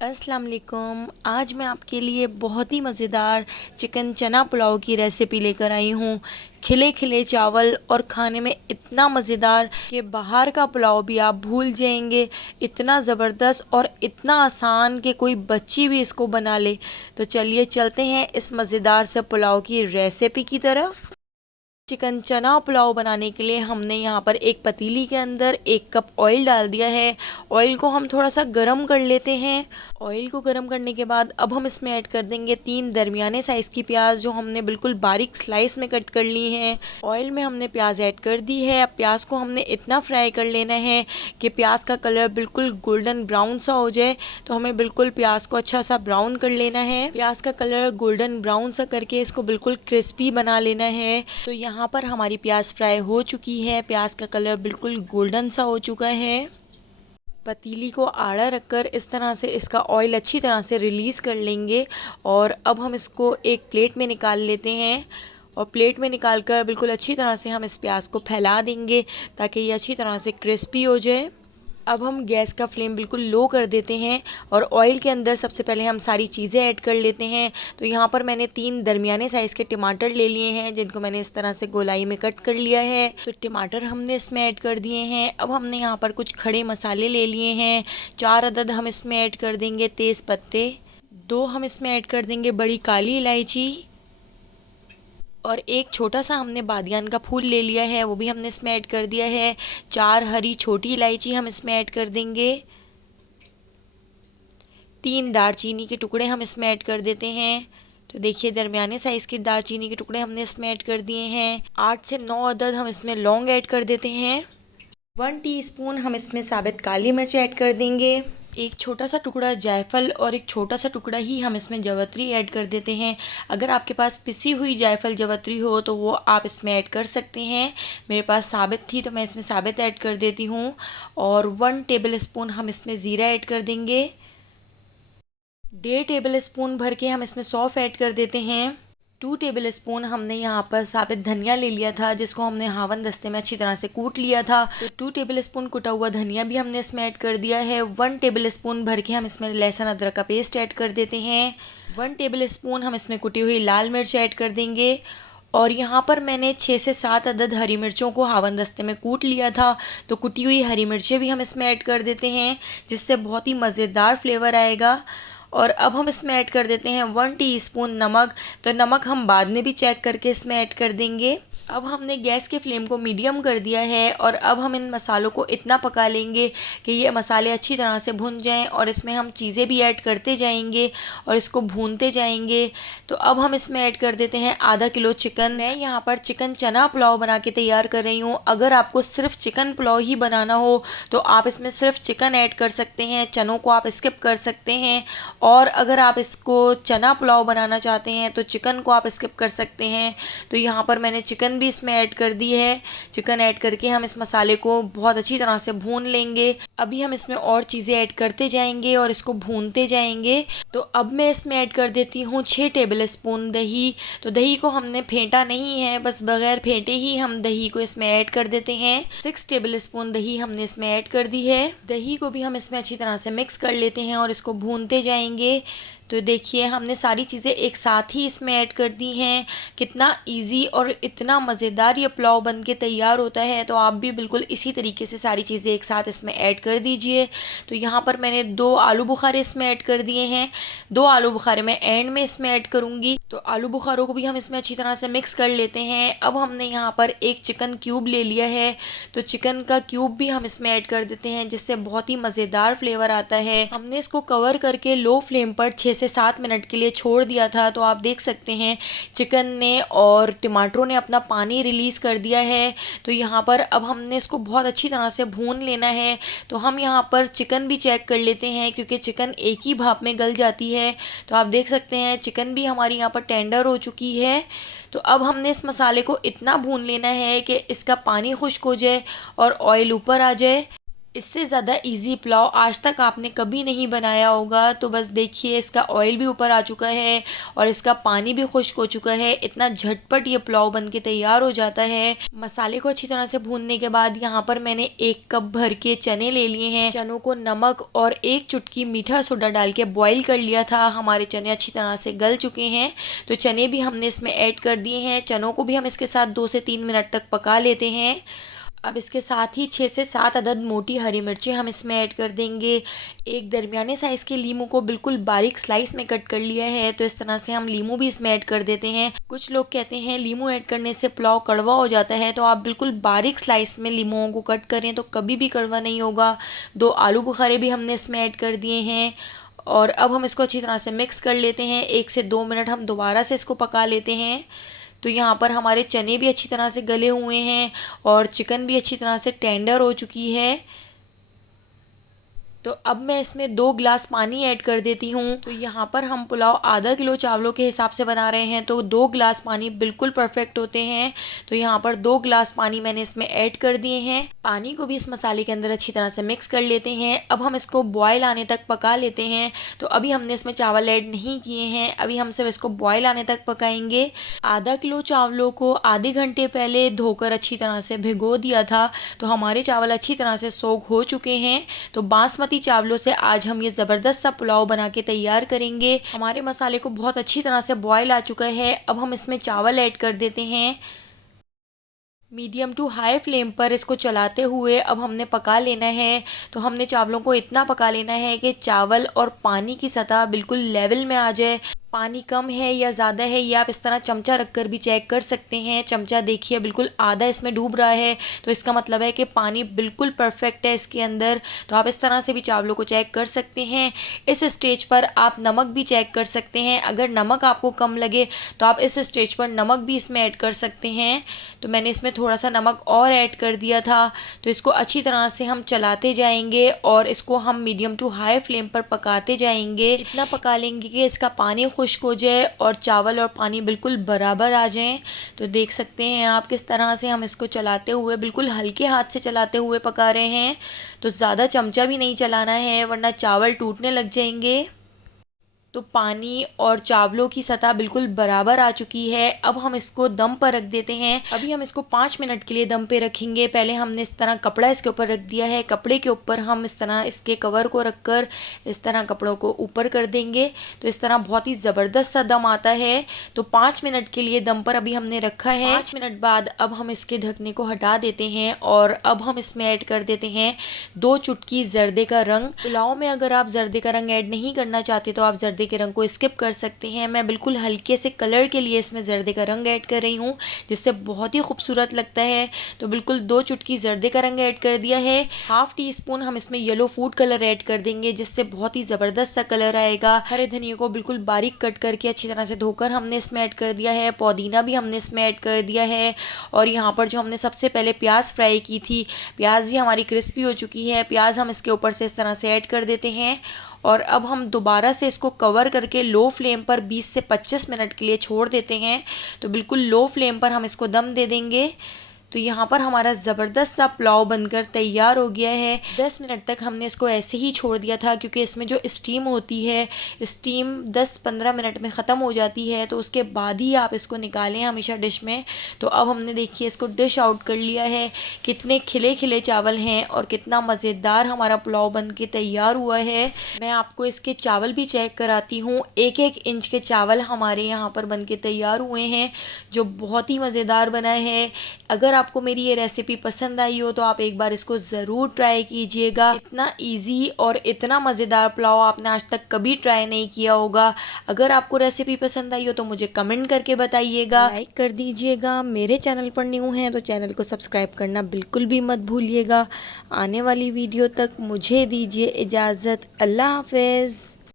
अस्सलाम वालेकुम। आज मैं आपके लिए बहुत ही मज़ेदार चिकन चना पुलाव की रेसिपी लेकर आई हूँ। खिले खिले चावल और खाने में इतना मज़ेदार कि बाहर का पुलाव भी आप भूल जाएंगे। इतना ज़बरदस्त और इतना आसान कि कोई बच्ची भी इसको बना ले। तो चलिए चलते हैं इस मज़ेदार से पुलाव की रेसिपी की तरफ। चिकन चना पुलाव बनाने के लिए हमने यहाँ पर एक पतीली के अंदर 1 कप ऑयल डाल दिया है। ऑयल को हम थोड़ा सा गरम कर लेते हैं। ऑयल को गरम करने के बाद अब हम इसमें ऐड कर देंगे 3 दरमियाने साइज़ की प्याज, जो हमने बिल्कुल बारीक स्लाइस में कट कर ली है। ऑयल में हमने प्याज ऐड कर दी है। अब प्याज को हमने इतना फ्राई कर लेना है कि प्याज का कलर बिल्कुल गोल्डन ब्राउन सा हो जाए। तो हमें बिल्कुल प्याज को अच्छा सा ब्राउन कर लेना है। प्याज का कलर गोल्डन ब्राउन सा करके इसको बिल्कुल क्रिस्पी बना लेना है। तो यहाँ पर हमारी प्याज फ्राई हो चुकी है। प्याज का कलर बिल्कुल गोल्डन सा हो चुका है। पतीली को आड़ा रखकर इस तरह से इसका ऑयल अच्छी तरह से रिलीज़ कर लेंगे। और अब हम इसको एक प्लेट में निकाल लेते हैं। और प्लेट में निकाल कर बिल्कुल अच्छी तरह से हम इस प्याज को फैला देंगे ताकि ये अच्छी तरह से क्रिस्पी हो जाए। अब हम गैस का फ्लेम बिल्कुल लो कर देते हैं और ऑयल के अंदर सबसे पहले हम सारी चीज़ें ऐड कर लेते हैं। तो यहाँ पर मैंने 3 दरमियाने साइज़ के टमाटर ले लिए हैं, जिनको मैंने इस तरह से गोलाई में कट कर लिया है। तो टमाटर हमने इसमें ऐड कर दिए हैं। अब हमने यहाँ पर कुछ खड़े मसाले ले लिए हैं। 4 अदद हम इसमें ऐड कर देंगे तेज़ पत्ते। 2 हम इसमें ऐड कर देंगे बड़ी काली इलायची। और एक छोटा सा हमने बादियान का फूल ले लिया है, वो भी हमने इसमें ऐड कर दिया है। 4 हरी छोटी इलायची हम इसमें ऐड कर देंगे। 3 दालचीनी के टुकड़े हम इसमें ऐड कर देते हैं। तो देखिए दरमियाने साइज़ के दालचीनी के टुकड़े हमने इसमें ऐड कर दिए हैं। 8 से 9 अदद हम इसमें लौंग ऐड कर देते हैं। 1 टीस्पून हम इसमें साबित काली मिर्च ऐड कर देंगे। एक छोटा सा टुकड़ा जायफल और एक छोटा सा टुकड़ा ही हम इसमें जवत्री ऐड कर देते हैं। अगर आपके पास पिसी हुई जायफल जवत्री हो तो वो आप इसमें ऐड कर सकते हैं। मेरे पास साबित थी तो मैं इसमें साबित ऐड कर देती हूँ। और 1 टेबल स्पून हम इसमें ज़ीरा ऐड कर देंगे। 1.5 टेबल स्पून भर के हम इसमें सौंफ ऐड कर देते हैं। 2 टेबल स्पून हमने यहाँ पर साबित धनिया ले लिया था, जिसको हमने हावन दस्ते में अच्छी तरह से कूट लिया था। तो 2 टेबल स्पून कुटा हुआ धनिया भी हमने इसमें ऐड कर दिया है। 1 टेबल स्पून भर के हम इसमें लहसुन अदरक का पेस्ट ऐड कर देते हैं। 1 टेबल स्पून हम इसमें कुटी हुई लाल मिर्च ऐड कर देंगे। और यहाँ पर मैंने 6 से 7 अदद हरी मिर्चों को हावन दस्ते में कूट लिया था। तो कुटी हुई हरी मिर्चें भी हम इसमें ऐड कर देते हैं, जिससे बहुत ही मज़ेदार फ्लेवर आएगा। और अब हम इसमें ऐड कर देते हैं 1 टीस्पून नमक। तो नमक हम बाद में भी चेक करके इसमें ऐड कर देंगे। अब हमने गैस के फ्लेम को मीडियम कर दिया है और अब हम इन मसालों को इतना पका लेंगे कि ये मसाले अच्छी तरह से भुन जाएं और इसमें हम चीज़ें भी ऐड करते जाएंगे और इसको भूनते जाएंगे। तो अब हम इसमें ऐड कर देते हैं आधा किलो चिकन। मैं यहाँ पर चिकन चना पुलाव बना के तैयार कर रही हूँ। अगर आपको सिर्फ चिकन पुलाव ही बनाना हो तो आप इसमें सिर्फ चिकन ऐड कर सकते हैं, चनों को आप स्किप कर सकते हैं। और अगर आप इसको चना पुलाव बनाना चाहते हैं तो चिकन को आप स्किप कर सकते हैं। तो यहाँ पर मैंने चिकन भी इसमें ऐड कर दी है। चिकन ऐड करके हम इस मसाले को बहुत अच्छी तरह से भून लेंगे। अभी हम इसमें और चीज़ें ऐड करते जाएंगे और इसको भूनते जाएंगे। तो अब मैं इसमें ऐड कर देती हूँ 6 टेबल स्पून दही। तो दही को हमने फेंटा नहीं है, बस बगैर फेंटे ही हम दही को इसमें ऐड कर देते हैं। 6 टेबल स्पून दही हमने इसमें ऐड कर दी है। दही को भी हम इसमें अच्छी तरह से मिक्स कर लेते हैं और इसको भूनते जाएंगे। तो देखिए हमने सारी चीज़ें एक साथ ही इसमें ऐड कर दी हैं। कितना इजी और इतना मज़ेदार ये पुलाव बन के तैयार होता है। तो आप भी बिल्कुल इसी तरीके से सारी चीज़ें एक साथ इसमें ऐड कर दीजिए। तो यहाँ पर मैंने 2 आलू बुखारे इसमें ऐड कर दिए हैं। 2 आलू बुखारे मैं एंड में इसमें ऐड करूँगी। तो आलू बुखारों को भी हम इसमें अच्छी तरह से मिक्स कर लेते हैं। अब हमने यहाँ पर एक चिकन क्यूब ले लिया है। तो चिकन का क्यूब भी हम इसमें ऐड कर देते हैं, जिससे बहुत ही मज़ेदार फ्लेवर आता है। हमने इसको कवर करके लो फ्लेम पर 6 से 7 मिनट के लिए छोड़ दिया था। तो आप देख सकते हैं चिकन ने और टमाटरों ने अपना पानी रिलीज़ कर दिया है। तो यहाँ पर अब हमने इसको बहुत अच्छी तरह से भून लेना है। तो हम यहाँ पर चिकन भी चेक कर लेते हैं, क्योंकि चिकन एक ही भाप में गल जाती है। तो आप देख सकते हैं चिकन भी हमारी यहाँ पर टेंडर हो चुकी है। तो अब हमने इस मसाले को इतना भून लेना है कि इसका पानी खुश्क हो जाए और ऑयल ऊपर आ जाए। इससे ज़्यादा इजी पुलाव आज तक आपने कभी नहीं बनाया होगा। तो बस देखिए, इसका ऑयल भी ऊपर आ चुका है और इसका पानी भी खुश्क हो चुका है। इतना झटपट ये पुलाव बन के तैयार हो जाता है। मसाले को अच्छी तरह से भूनने के बाद यहाँ पर मैंने 1 कप भर के चने ले लिए हैं। चनों को नमक और 1 चुटकी मीठा सोडा डाल के बॉईल कर लिया था। हमारे चने अच्छी तरह से गल चुके हैं, तो चने भी हमने इसमें ऐड कर दिए हैं। चनों को भी हम इसके साथ 2 से 3 मिनट तक पका लेते हैं। अब इसके साथ ही 6 से 7 अदद मोटी हरी मिर्चें हम इसमें ऐड कर देंगे। एक दरमियाने साइज़ के लीमू को बिल्कुल बारीक स्लाइस में कट कर लिया है, तो इस तरह से हम लीमू भी इसमें ऐड कर देते हैं। कुछ लोग कहते हैं लीमू ऐड करने से पुलाव कड़वा हो जाता है, तो आप बिल्कुल बारीक स्लाइस में लीमुओं को कट करें तो कभी भी कड़वा नहीं होगा। 2 आलू बुखारे भी हमने इसमें ऐड कर दिए हैं और अब हम इसको अच्छी तरह से मिक्स कर लेते हैं। 1 से 2 मिनट हम दोबारा से इसको पका लेते हैं। तो यहाँ पर हमारे चने भी अच्छी तरह से गले हुए हैं और चिकन भी अच्छी तरह से टेंडर हो चुकी है। तो अब मैं इसमें 2 गिलास पानी ऐड कर देती हूँ। तो यहाँ पर हम पुलाव आधा किलो चावलों के हिसाब से बना रहे हैं, तो 2 गिलास पानी बिल्कुल परफेक्ट होते हैं। तो यहाँ पर 2 गिलास पानी मैंने इसमें ऐड कर दिए हैं। पानी को भी इस मसाले के अंदर अच्छी तरह से मिक्स कर लेते हैं। अब हम इसको बॉयल आने तक पका लेते हैं। तो अभी हमने इसमें चावल ऐड नहीं किए हैं, अभी हम सिर्फ इसको बॉयल आने तक पकाएंगे। आधा किलो चावलों को आधे घंटे पहले धोकर अच्छी तरह से भिगो दिया था, तो हमारे चावल अच्छी तरह से सोख हो चुके हैं। तो बासमती चावलों से आज हम ये ज़बरदस्त सा पुलाव बना के तैयार करेंगे। हमारे मसाले को बहुत अच्छी तरह से बॉयल आ चुका है। अब हम इसमें चावल ऐड कर देते हैं। मीडियम टू हाई फ्लेम पर इसको चलाते हुए अब हमने पका लेना है। तो हमने चावलों को इतना पका लेना है कि चावल और पानी की सतह बिल्कुल लेवल में आ जाए। पानी कम है या ज़्यादा है ये आप इस तरह चमचा रखकर भी चेक कर सकते हैं। चमचा देखिए बिल्कुल आधा इसमें डूब रहा है, तो इसका मतलब है कि पानी बिल्कुल परफेक्ट है इसके अंदर। तो आप इस तरह से भी चावलों को चेक कर सकते हैं। इस स्टेज पर आप नमक भी चेक कर सकते हैं। अगर नमक आपको कम लगे तो आप इस स्टेज पर नमक भी इसमें ऐड कर सकते हैं। तो मैंने इसमें थोड़ा सा नमक और ऐड कर दिया था। तो इसको अच्छी तरह से हम चलाते जाएंगे और इसको हम मीडियम टू हाई फ्लेम पर पकाते जाएंगे। इतना पका लेंगे कि इसका पानी खुश्क हो जाए और चावल और पानी बिल्कुल बराबर आ जाएं। तो देख सकते हैं आप किस तरह से हम इसको चलाते हुए, बिल्कुल हल्के हाथ से चलाते हुए पका रहे हैं। तो ज़्यादा चमचा भी नहीं चलाना है वरना चावल टूटने लग जाएंगे। तो पानी और चावलों की सतह बिल्कुल बराबर आ चुकी है। अब हम इसको दम पर रख देते हैं। अभी हम इसको 5 मिनट के लिए दम पे रखेंगे। पहले हमने इस तरह कपड़ा इसके ऊपर रख दिया है। कपड़े के ऊपर हम इस तरह इसके कवर को रखकर इस तरह कपड़ों को ऊपर कर देंगे। तो इस तरह बहुत ही ज़बरदस्त सा दम आता है। तो 5 मिनट के लिए दम पर अभी हमने रखा है। 5 मिनट बाद अब हम इसके ढकने को हटा देते हैं और अब हम इसमें ऐड कर देते हैं 2 चुटकी जर्दे का रंग। पुलाव में अगर आप जर्दे का रंग ऐड नहीं करना चाहते तो आप जर्दे के रंग को स्किप कर सकते हैं। मैं बिल्कुल हल्के से कलर के लिए इसमें जर्दे का रंग ऐड कर रही हूँ, जिससे बहुत ही खूबसूरत लगता है। तो बिल्कुल 2 चुटकी जर्दे का रंग ऐड कर दिया है। हाफ टी स्पून हम इसमें येलो फूड कलर ऐड कर देंगे, जिससे बहुत ही ज़बरदस्त सा कलर आएगा। हरे धनिया को बिल्कुल बारीक कट करके अच्छी तरह से धोकर हमने इसमें ऐड कर दिया है। पुदीना भी हमने इसमें ऐड कर दिया है। और यहाँ पर जो हमने सबसे पहले प्याज फ्राई की थी, प्याज भी हमारी क्रिस्पी हो चुकी है। प्याज हम इसके ऊपर से इस तरह से ऐड कर देते हैं और अब हम दोबारा से इसको कवर करके लो फ्लेम पर 20 से 25 मिनट के लिए छोड़ देते हैं। तो बिल्कुल लो फ्लेम पर हम इसको दम दे देंगे। तो यहाँ पर हमारा ज़बरदस्त सा पुलाव बनकर तैयार हो गया है। 10 मिनट तक हमने इसको ऐसे ही छोड़ दिया था, क्योंकि इसमें जो स्टीम होती है, स्टीम 10-15 मिनट में ख़त्म हो जाती है। तो उसके बाद ही आप इसको निकालें हमेशा डिश में। तो अब हमने देखिए इसको डिश आउट कर लिया है। कितने खिले खिले चावल हैं और कितना मज़ेदार हमारा पुलाव बन के तैयार हुआ है। मैं आपको इसके चावल भी चेक कराती हूँ। 1-1 इंच के चावल हमारे यहाँ पर बन के तैयार हुए हैं, जो बहुत ही मज़ेदार बना है। अगर आपको मेरी ये रेसिपी पसंद आई हो तो आप एक बार इसको ज़रूर ट्राई कीजिएगा। इतना इजी और इतना मज़ेदार पुलाव आपने आज तक कभी ट्राई नहीं किया होगा। अगर आपको रेसिपी पसंद आई हो तो मुझे कमेंट करके बताइएगा, लाइक कर दीजिएगा। मेरे चैनल पर न्यू हैं तो चैनल को सब्सक्राइब करना बिल्कुल भी मत भूलिएगा। आने वाली वीडियो तक मुझे दीजिए इजाज़त। अल्लाह हाफ़िज़।